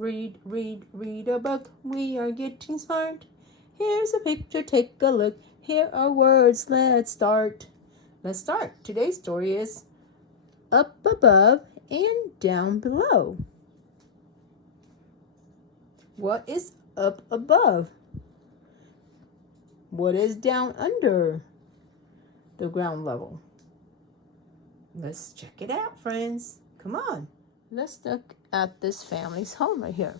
Read a book. We are getting smart. Here's a picture, take a look. Here are words, let's start. Let's start. Today's story is up above and down below. What is up above? What is down under the ground level? Let's check it out, friends. Come on. Let's look at this family's home right here.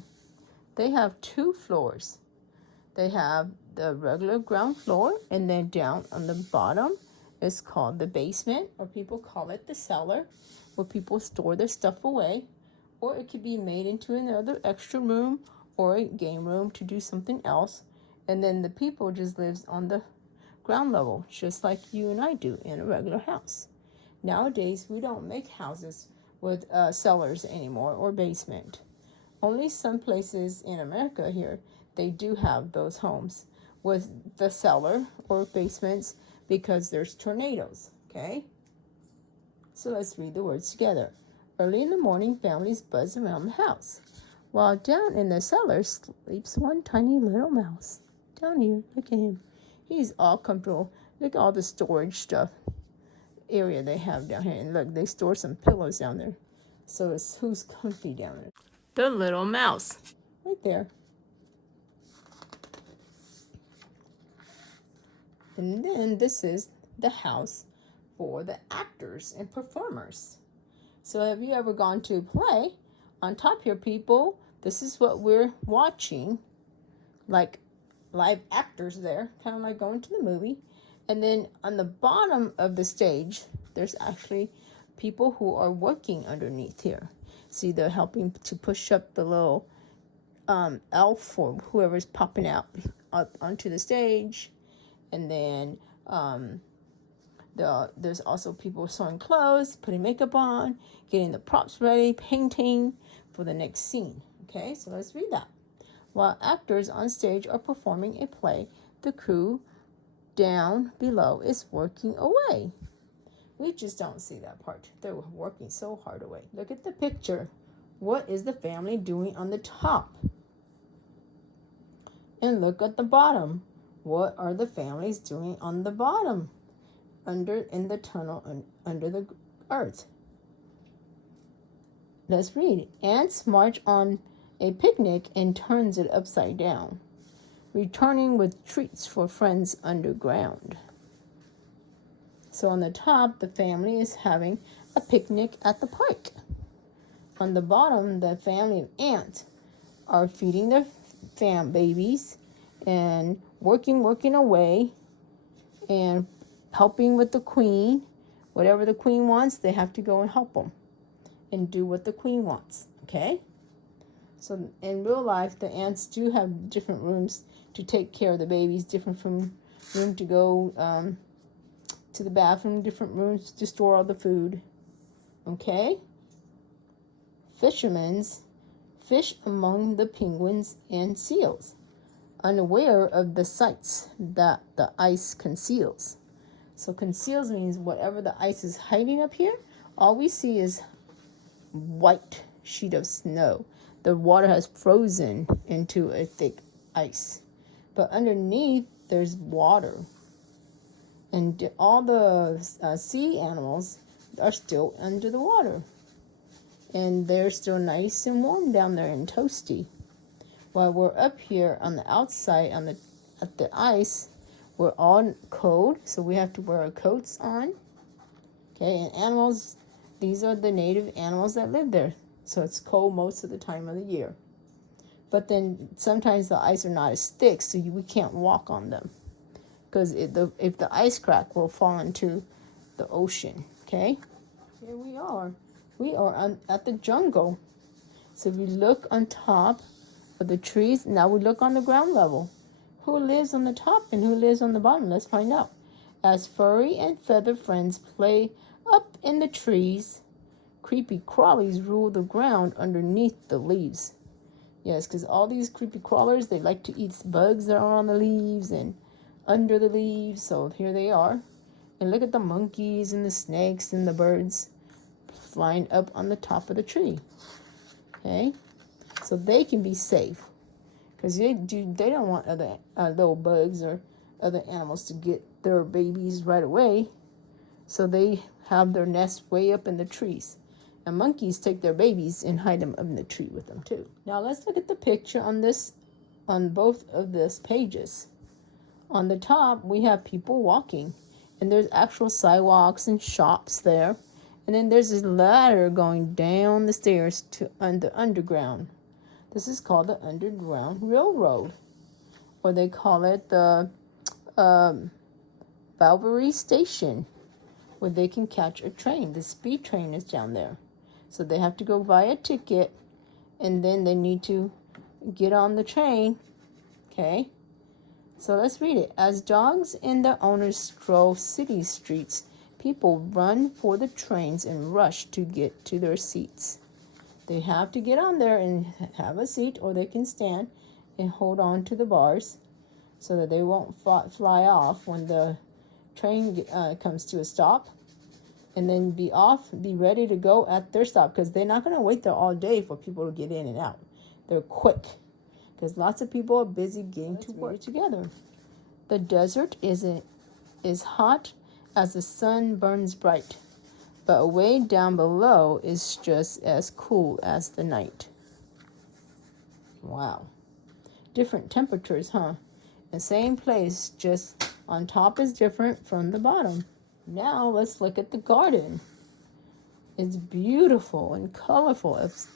They have 2 floors. They have the regular ground floor, and then down on the bottom is called the basement, or people call it the cellar, where people store their stuff away, or it could be made into another extra room or a game room to do something else. And then the people just lives on the ground level, just like you and I do in a regular house. Nowadays, we don't make houses with cellars anymore or basement. Only some places in America here, they do have those homes with the cellar or basements because there's tornadoes, okay? So let's read the words together. Early in the morning, families buzz around the house, while down in the cellar sleeps one tiny little mouse. Down here, look at him. He's all comfortable. Look at all the storage stuff area they have down here. And look, they store some pillows down there. So it's who's comfy down there? The little mouse. Right there. And then this is the house for the actors and performers. So have you ever gone to a play? On top here, people, this is what we're watching. Like live actors there, kind of like going to the movie. And then on the bottom of the stage, there's actually people who are working underneath here. See, they're helping to push up the little elf or whoever's popping out onto the stage. And then there's also people sewing clothes, putting makeup on, getting the props ready, painting for the next scene. Okay, so let's read that. While actors on stage are performing a play, the crew down below is working away. We just don't see that part. They're working so hard away. Look at the picture. What is the family doing on the top? And look at the bottom. What are the families doing on the bottom? In the tunnel under the earth. Let's read. Ants march on a picnic and turns it upside down, returning with treats for friends underground. So on the top, the family is having a picnic at the park. On the bottom, the family of ants are feeding their babies and working away and helping with the queen. Whatever the queen wants, they have to go and help them and do what the queen wants, okay? So in real life, the ants do have different rooms to take care of the babies, different from room to go to the bathroom, different rooms to store all the food. Okay? Fishermen fish among the penguins and seals, unaware of the sights that the ice conceals. So conceals means whatever the ice is hiding up here, all we see is white sheet of snow. The water has frozen into a thick ice. But underneath, there's water. And all the sea animals are still under the water. And they're still nice and warm down there and toasty. While we're up here on the outside, at the ice, we're all cold, so we have to wear our coats on. Okay, and animals, these are the native animals that live there. So it's cold most of the time of the year. But then sometimes the ice are not as thick, so we can't walk on them. Because if the ice crack, will fall into the ocean, okay? Here we are. We are at the jungle. So we look on top of the trees. Now we look on the ground level. Who lives on the top and who lives on the bottom? Let's find out. As furry and feather friends play up in the trees, creepy crawlies rule the ground underneath the leaves. Yes, because all these creepy crawlers, they like to eat bugs that are on the leaves and under the leaves. So here they are. And look at the monkeys and the snakes and the birds flying up on the top of the tree. Okay, so they can be safe. Because they don't want other little bugs or other animals to get their babies right away. So they have their nest way up in the trees. And monkeys take their babies and hide them up in the tree with them too. Now let's look at the picture on both of these pages. On the top, we have people walking. And there's actual sidewalks and shops there. And then there's this ladder going down the stairs to the underground. This is called the Underground Railroad. Or they call it the Bowery Station, where they can catch a train. The speed train is down there. So they have to go buy a ticket, and then they need to get on the train. Okay? So let's read it. As dogs and their owners stroll city streets, people run for the trains and rush to get to their seats. They have to get on there and have a seat, or they can stand and hold on to the bars so that they won't fly off when the train comes to a stop. And then be ready to go at their stop, because they're not going to wait there all day for people to get in and out. They're quick, because lots of people are busy getting to work together. The desert is hot as the sun burns bright, but way down below is just as cool as the night. Wow. Different temperatures, huh? The same place, just on top is different from the bottom. Now let's look at the garden. It's beautiful and colorful. It's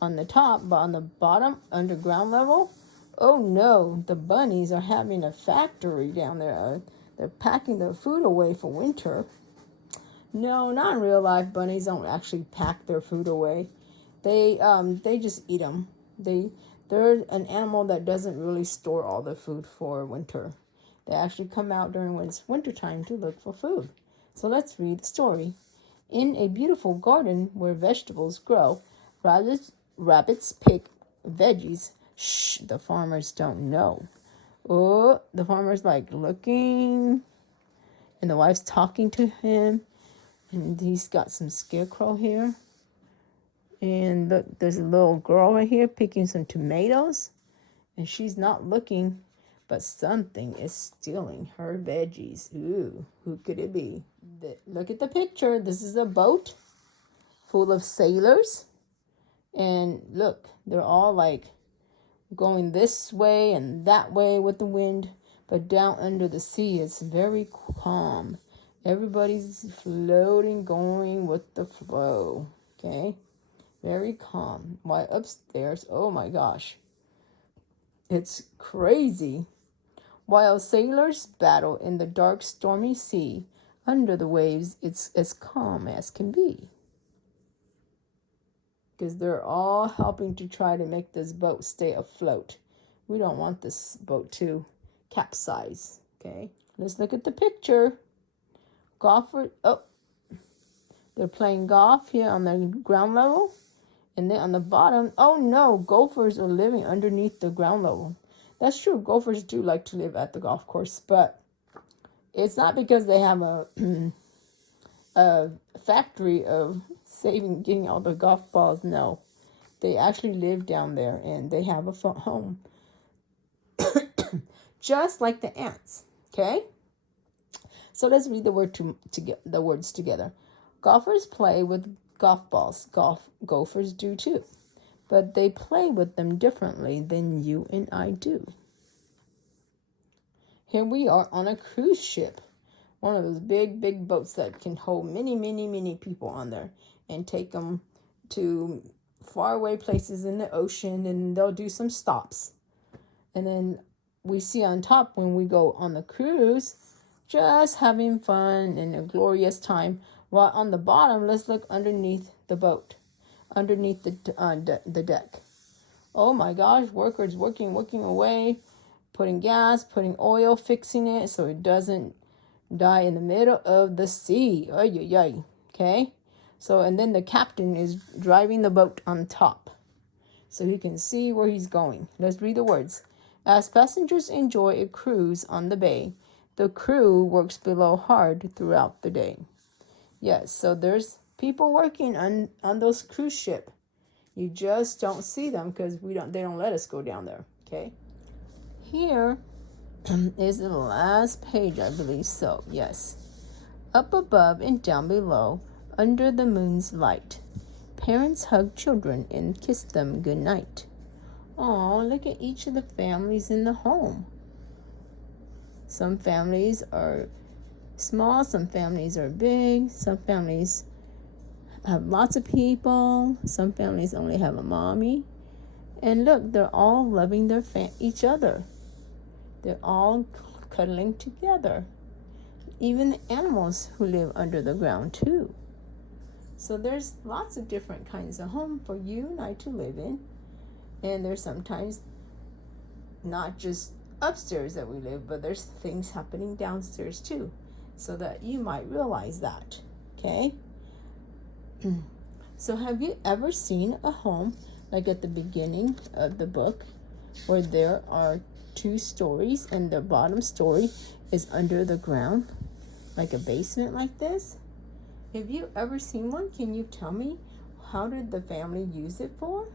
on the top, but on the bottom, underground level, oh no, the bunnies are having a factory down there. They're packing their food away for winter. No, not in real life. Bunnies don't actually pack their food away. They just eat them. They're an animal that doesn't really store all the food for winter. They actually come out during when it's wintertime to look for food. So let's read the story. In a beautiful garden where vegetables grow, rabbits pick veggies. Shh, the farmers don't know. Oh, the farmer's like looking, and the wife's talking to him, and he's got some scarecrow here. And look, there's a little girl right here picking some tomatoes, and she's not looking, but something is stealing her veggies. Ooh, who could it be? Look at the picture. This is a boat full of sailors. And look, they're all like going this way and that way with the wind. But down under the sea, it's very calm. Everybody's floating, going with the flow. Okay? Very calm. While upstairs, oh my gosh, it's crazy. While sailors battle in the dark, stormy sea, under the waves, it's as calm as can be. Because they're all helping to try to make this boat stay afloat. We don't want this boat to capsize. Okay, let's look at the picture. They're playing golf here on the ground level. And then on the bottom, oh no, gophers are living underneath the ground level. That's true. Gophers do like to live at the golf course, but it's not because they have a factory of getting all the golf balls. No, they actually live down there, and they have a home, just like the ants. Okay, so let's read the words together. Golfers play with golf balls. Gophers do too. But they play with them differently than you and I do. Here we are on a cruise ship. One of those big, big boats that can hold many, many, many people on there and take them to faraway places in the ocean, and they'll do some stops. And then we see on top when we go on the cruise, just having fun and a glorious time. While on the bottom, let's look underneath the boat. Underneath the deck. Oh my gosh, workers working away, putting gas, putting oil, fixing it so it doesn't die in the middle of the sea. Ay. Okay? So, and then the captain is driving the boat on top so he can see where he's going. Let's read the words. As passengers enjoy a cruise on the bay, the crew works below hard throughout the day. Yes, so there's people working on those cruise ship. You just don't see them because they don't let us go down there. Okay. Here is the last page, I believe so. Yes. Up above and down below, under the moon's light, parents hug children and kiss them goodnight. Oh, look at each of the families in the home. Some families are small, some families are big, some families have lots of people, some families only have a mommy. And look, they're all loving each other. They're all cuddling together. Even the animals who live under the ground too. So there's lots of different kinds of home for you and I to live in. And there's sometimes not just upstairs that we live, but there's things happening downstairs too. So that you might realize that. Okay? So have you ever seen a home like at the beginning of the book where there are 2 stories and the bottom story is under the ground? Like a basement like this? Have you ever seen one? Can you tell me how did the family use it for?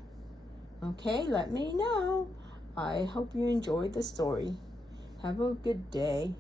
Okay, let me know. I hope you enjoyed the story. Have a good day.